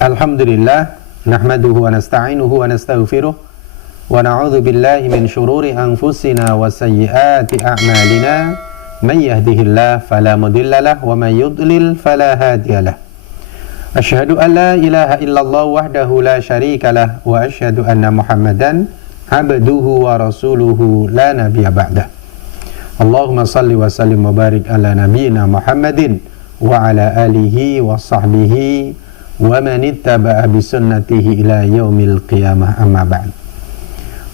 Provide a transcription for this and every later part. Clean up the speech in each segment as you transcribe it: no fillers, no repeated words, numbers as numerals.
Alhamdulillah, nahmaduhu wa nasta'inuhu wa nastaghfiruh wa na'udzu billahi min syururi anfusina wa sayyiati a'malina. May yahdihillahu fala mudhillalah wa may yudlil fala hadiyalah. Asyhadu an la ilaha illallah wahdahu la syarikalah wa asyhadu anna Muhammadan abduhu wa rasuluhu la nabiyya ba'dah. Allahumma salli wa sallim wa barik ala nabiyyina Muhammadin wa ala alihi wa sahbihi wa man ittaba'a bi sunnatihi ila yaumil qiyamah, amma ba'd.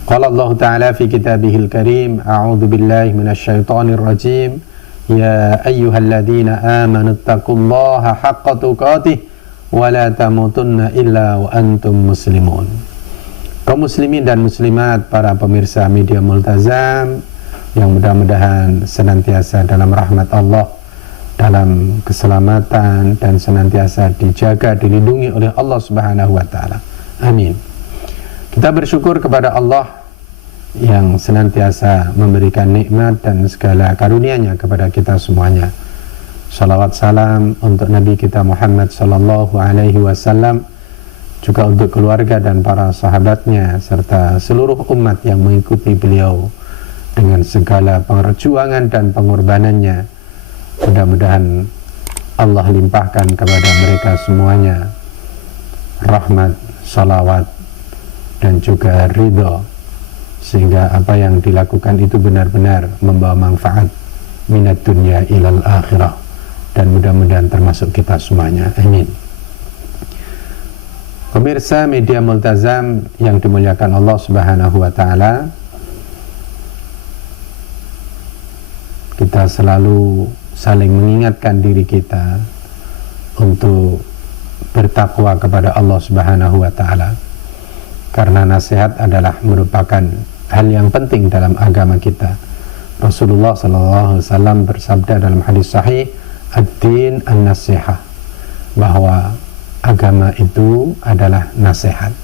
Qala Allah Ta'ala fi kitabihil karim, a'udzu billahi minasyaitonir rajim, ya ayyuhalladzina amanu taqullaha haqqa tuqatih wa la tamutunna illa wa antum muslimun. Kaum muslimin dan muslimat, para pemirsa media Multazam yang mudah-mudahan senantiasa dalam rahmat Allah, dalam keselamatan, dan senantiasa dijaga, dilindungi oleh Allah Subhanahu wa Ta'ala. Amin. Kita bersyukur kepada Allah yang senantiasa memberikan nikmat dan segala karunia-Nya kepada kita semuanya. Salawat salam untuk Nabi kita Muhammad sallallahu alaihi wasallam, juga untuk keluarga dan para sahabatnya serta seluruh umat yang mengikuti beliau dengan segala perjuangan dan pengorbanannya. Mudah-mudahan Allah limpahkan kepada mereka semuanya rahmat, salawat, dan juga ridho, sehingga apa yang dilakukan itu benar-benar membawa manfaat minat dunia ilal akhirah, dan mudah-mudahan termasuk kita semuanya. Amin. Pemirsa media Multazam yang dimuliakan Allah Subhanahu wa Ta'ala, kita selalu saling mengingatkan diri kita untuk bertakwa kepada Allah Subhanahu wa Ta'ala, karena nasihat adalah merupakan hal yang penting dalam agama kita. Rasulullah sallallahu alaihi wasallam bersabda dalam hadis sahih, ad-din an-nasihah, bahwa agama itu adalah nasihat.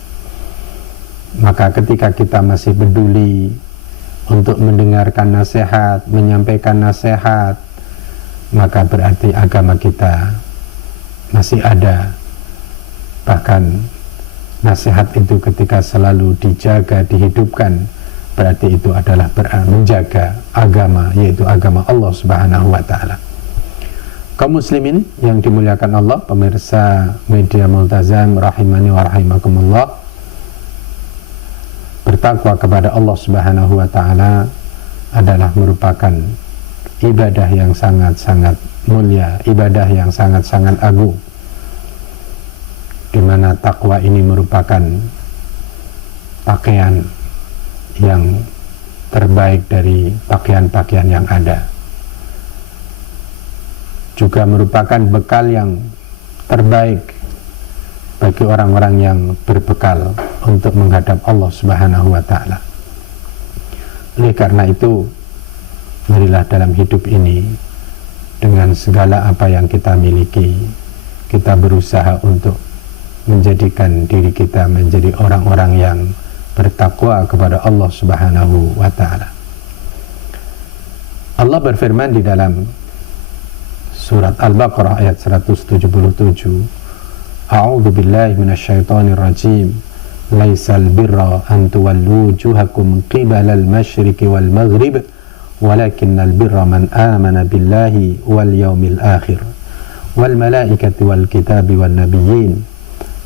Maka ketika kita masih peduli untuk mendengarkan nasihat, menyampaikan nasihat, maka berarti agama kita masih ada. Bahkan nasihat itu ketika selalu dijaga, dihidupkan, berarti itu adalah menjaga agama, yaitu agama Allah Subhanahu wa Ta'ala. Kaum muslimin yang dimuliakan Allah, pemirsa media Multazam rahimani wa rahimakumullah, bertakwa kepada Allah Subhanahu wa Ta'ala adalah merupakan ibadah yang sangat-sangat mulia, ibadah yang sangat-sangat agung, di mana takwa ini merupakan pakaian yang terbaik dari pakaian-pakaian yang ada, juga merupakan bekal yang terbaik bagi orang-orang yang berbekal untuk menghadap Allah Subhanahu wa Ta'ala. Oleh karena itu, marilah dalam hidup ini, dengan segala apa yang kita miliki, kita berusaha untuk menjadikan diri kita menjadi orang-orang yang bertakwa kepada Allah Subhanahu wa Ta'ala. Allah berfirman di dalam surat Al-Baqarah ayat 177, a'udzu billahi minasyaitonir rajim, laisal birra an tuwallu wujuhakum qibalal masyriqi wal maghrib walakinnal birra man amana billahi wal yaumil akhir wal malaikati wal kitabi wan nabiyyin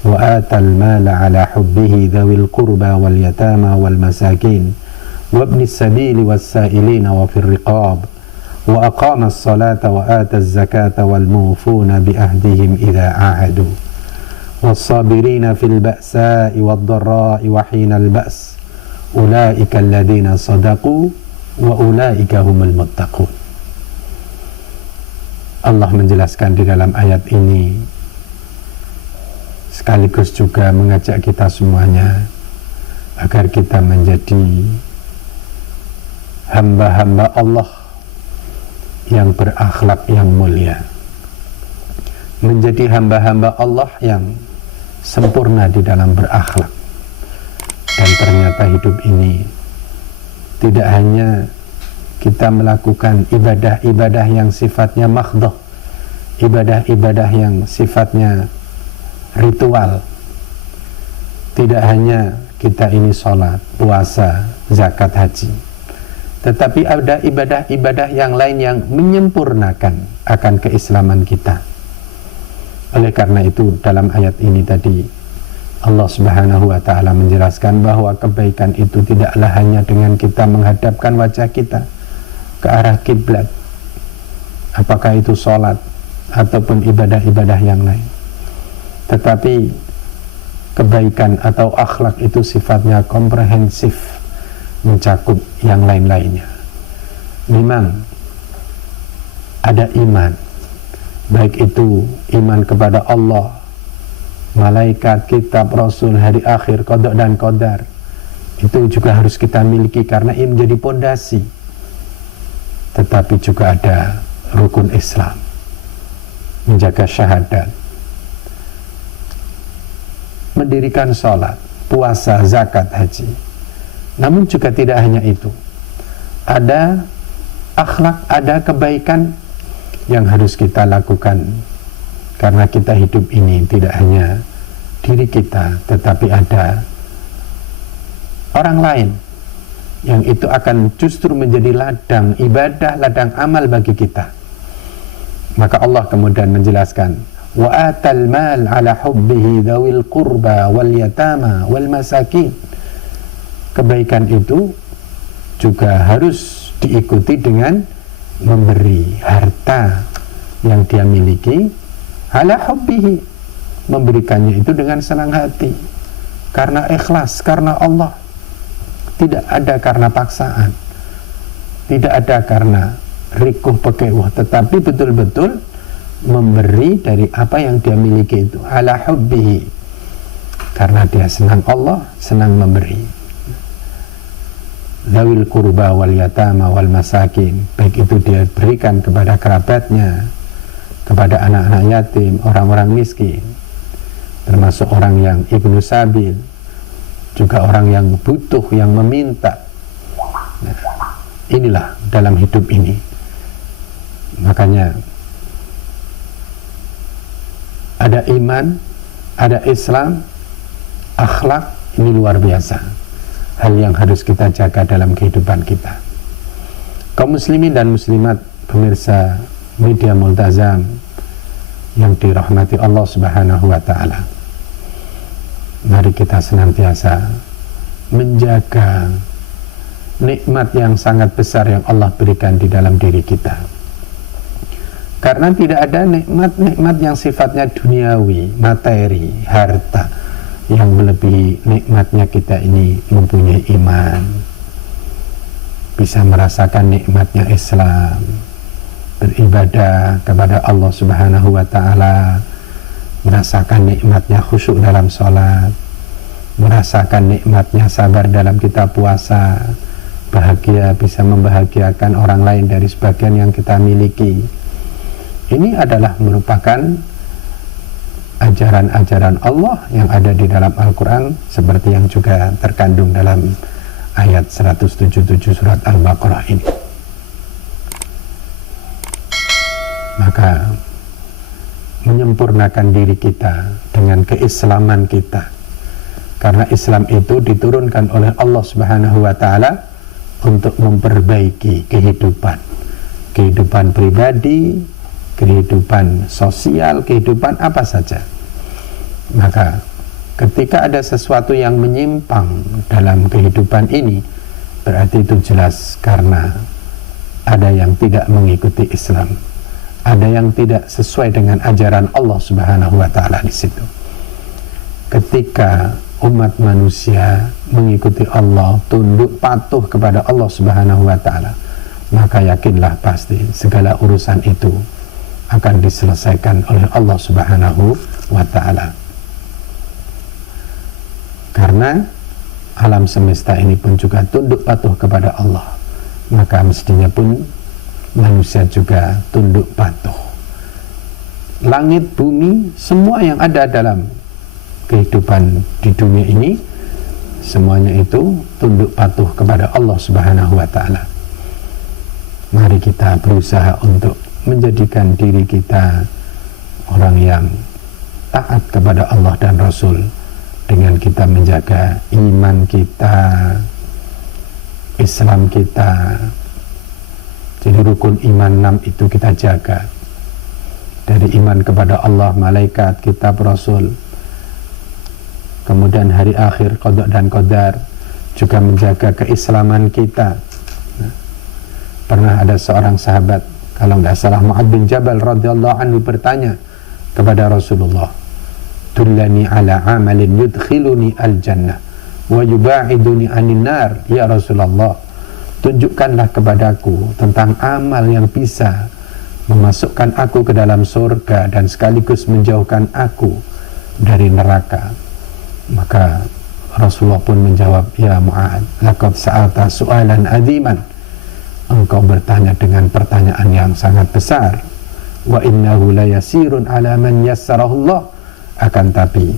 wa atal mala ala hubbihi dhawil qurba wal yatama wal masakin wa ibnis sabili was sa'ilina wa fir riqab wa aqama as-salata wa ata az-zakata wal mufuna bi ahdihim idza ahadu was sabirina fil ba'sa'i wad dharra'i wa hinal ba's ulaika alladhina sadaqu wa ulaika humul muttaqun. Allah menjelaskan di dalam ayat ini, sekaligus juga mengajak kita semuanya agar kita menjadi hamba-hamba Allah yang berakhlak yang mulia, menjadi hamba-hamba Allah yang sempurna di dalam berakhlak. Dan ternyata hidup ini tidak hanya kita melakukan ibadah-ibadah yang sifatnya makhdoh, ibadah-ibadah yang sifatnya ritual. Tidak hanya kita ini sholat, puasa, zakat, haji, tetapi ada ibadah-ibadah yang lain yang menyempurnakan akan keislaman kita. Oleh karena itu dalam ayat ini tadi Allah Subhanahu wa ta'ala menjelaskan bahwa kebaikan itu tidaklah hanya dengan kita menghadapkan wajah kita ke arah kiblat, apakah itu sholat ataupun ibadah-ibadah yang lain, tetapi kebaikan atau akhlak itu sifatnya komprehensif, mencakup yang lain-lainnya. Memang ada iman, baik itu iman kepada Allah, malaikat, kitab, rasul, hari akhir, qada dan qadar, itu juga harus kita miliki karena ini menjadi pondasi. Tetapi juga ada rukun Islam, menjaga syahadat, mendirikan sholat, puasa, zakat, haji. Namun juga tidak hanya itu, ada akhlak, ada kebaikan yang harus kita lakukan, karena kita hidup ini tidak hanya diri kita, tetapi ada orang lain yang itu akan justru menjadi ladang ibadah, ladang amal bagi kita. Maka Allah kemudian menjelaskan, wa atal mal ala hubbihi dzawil qurba wal yatama wal masakin. Kebaikan itu juga harus diikuti dengan memberi harta yang dia miliki ala hubbihi, memberikannya itu dengan senang hati, karena ikhlas, karena Allah. Tidak ada karena paksaan, tidak ada karena rikuh pekewah, tetapi betul-betul memberi dari apa yang dia miliki itu ala hubbihi, karena dia senang Allah, senang memberi. Dzawil qurba wal yatama wal masakin, baik itu dia berikan kepada kerabatnya, kepada anak-anak yatim, orang-orang miskin, termasuk orang yang ibnu sabil, juga orang yang butuh, yang meminta. Nah, inilah dalam hidup ini. Makanya ada iman, ada Islam, akhlak, ini luar biasa. Hal yang harus kita jaga dalam kehidupan kita. Kaum muslimin dan muslimat, pemirsa media Multazam yang dirahmati Allah Subhanahu wa ta'ala, mari kita senantiasa menjaga nikmat yang sangat besar yang Allah berikan di dalam diri kita. Karena tidak ada nikmat-nikmat yang sifatnya duniawi, materi, harta, yang melebihi nikmatnya kita ini mempunyai iman, bisa merasakan nikmatnya Islam, beribadah kepada Allah Subhanahu wa ta'ala, merasakan nikmatnya khusyuk dalam sholat, merasakan nikmatnya sabar dalam kita puasa, bahagia bisa membahagiakan orang lain dari sebagian yang kita miliki. Ini adalah merupakan ajaran-ajaran Allah yang ada di dalam Al-Quran, seperti yang juga terkandung dalam ayat 177 surat Al-Baqarah ini. Maka menyempurnakan diri kita dengan keislaman kita, karena Islam itu diturunkan oleh Allah Subhanahu wa ta'ala untuk memperbaiki kehidupan pribadi, kehidupan sosial, kehidupan apa saja. Maka ketika ada sesuatu yang menyimpang dalam kehidupan ini, berarti itu jelas karena ada yang tidak mengikuti Islam, ada yang tidak sesuai dengan ajaran Allah Subhanahu wa ta'ala di situ. Ketika umat manusia mengikuti Allah, tunduk patuh kepada Allah Subhanahu wa ta'ala, maka yakinlah pasti segala urusan itu akan diselesaikan oleh Allah Subhanahu wa ta'ala. Karena alam semesta ini pun juga tunduk patuh kepada Allah, maka mestinya pun manusia juga tunduk patuh. Langit, bumi, semua yang ada dalam kehidupan di dunia ini, semuanya itu tunduk patuh kepada Allah Subhanahu wa ta'ala. Mari kita berusaha untuk menjadikan diri kita orang yang taat kepada Allah dan Rasul dengan kita menjaga iman kita, Islam kita. Jadi rukun iman 6 itu kita jaga, dari iman kepada Allah, malaikat, kitab, Rasul, kemudian hari akhir, qada dan qadar, juga menjaga keislaman kita. Pernah ada seorang sahabat, kalau nggak salah Mu'adz bin Jabal radhiyallahu anhu, bertanya kepada Rasulullah, "Dullani ala amalin yudkhiluni al-jannah wa yuba'iduni anin nar." Ya Rasulullah, tunjukkanlah kepadaku tentang amal yang bisa memasukkan aku ke dalam surga dan sekaligus menjauhkan aku dari neraka. Maka Rasulullah pun menjawab, "Ya Mu'adz, laqad sa'alta su'alan aziman." Engkau bertanya dengan pertanyaan yang sangat besar. Wa innahu la yasirun ala man yassarahullah. Akan tapi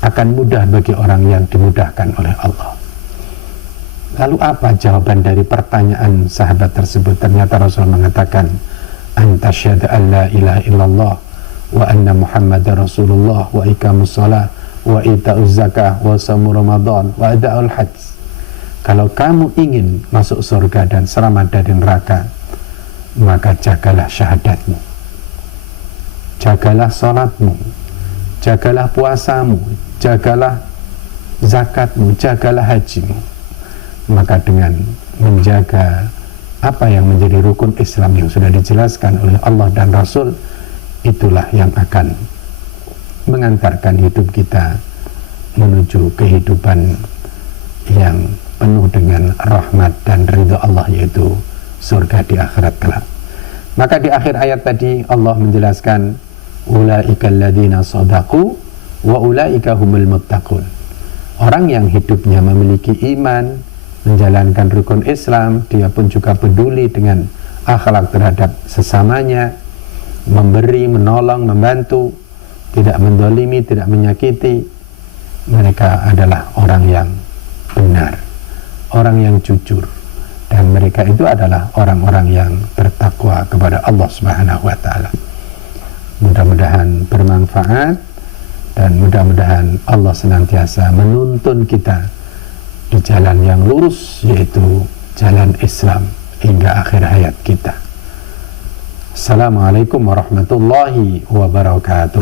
akan mudah bagi orang yang dimudahkan oleh Allah. Lalu apa jawaban dari pertanyaan sahabat tersebut? Ternyata Rasul mengatakan, "Anta syahada an la ilaha illallah wa anna Muhammadar Rasulullah wa iqamus shalah wa ita'uz zakah wa shaum Ramadan wa ada'ul hajj." Kalau kamu ingin masuk surga dan selamat dari neraka, maka jagalah syahadatmu, jagalah salatmu, jagalah puasamu, jagalah zakatmu, jagalah hajimu. Maka dengan menjaga apa yang menjadi rukun Islam yang sudah dijelaskan oleh Allah dan Rasul, itulah yang akan mengantarkan hidup kita menuju kehidupan yang penuh dengan rahmat dan ridha Allah, yaitu surga di akhirat kelak. Maka di akhir ayat tadi Allah menjelaskan, ulaikal ladzina shadaqu wa ulaika humul muttaqun. Orang yang hidupnya memiliki iman, menjalankan rukun Islam, dia pun juga peduli dengan akhlak terhadap sesamanya, memberi, menolong, membantu, tidak mendolimi, tidak menyakiti. Mereka adalah orang yang benar, orang yang jujur, dan mereka itu adalah orang-orang yang bertakwa kepada Allah Subhanahu wa ta'ala. Mudah-mudahan bermanfaat, dan mudah-mudahan Allah senantiasa menuntun kita di jalan yang lurus, yaitu jalan Islam hingga akhir hayat kita. Assalamualaikum warahmatullahi wabarakatuh.